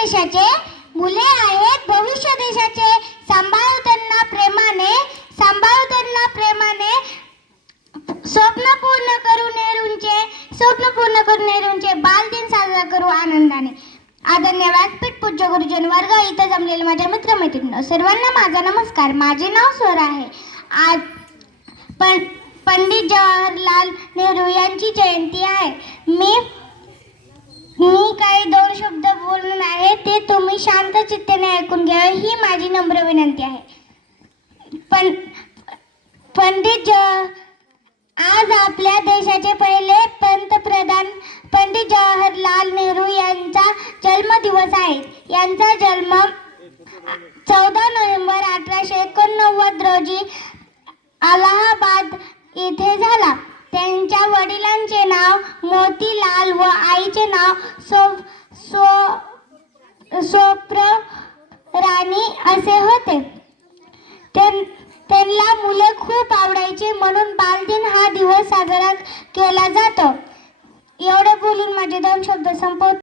देशाचे, मुले आहेत भविष्य देशाचे. सांभाळू त्यांना प्रेमाने, सांभाळू त्यांना प्रेमाने. स्वप्न पूर्ण करू नेहरूंचे, स्वप्न पूर्ण करू नेहरूंचे. बालदिन साजरा करू आनंदाने. आदरणीय व्यासपीठ, पूज्य गुरुजन वर्ग, इथं जमलेले माझ्या मित्रमैत्रिणी सर्वांना माझा नमस्कार. माझे नाव स्वर आहे. आज पंडित जवाहरलाल नेहरू यांची जयंती आहे. मी काही दोन शब्द बोलून आहे, ते तुम्ही शांत चित्ताने ऐकून घ्यावे ही माझी नम्र विनंती आहे. आज आपल्या देशाचे पहिले पंतप्रधान पंडित जवाहरलाल नेहरू यांचा जन्मदिवस आहे. यांचा जन्म 14 नोव्हेंबर 1889 रोजी अलाहाबाद येथे झाला. त्यांच्या वडिलांचे नाव मोतीलाल व आईचे नाव सोप्र राणी असे होते. त्यांना मुले खूप आवडायचे, म्हणून बालदिन हा दिवस साजरा केला जातो. एवढे बोलून माझे दोन शब्द संपवतो.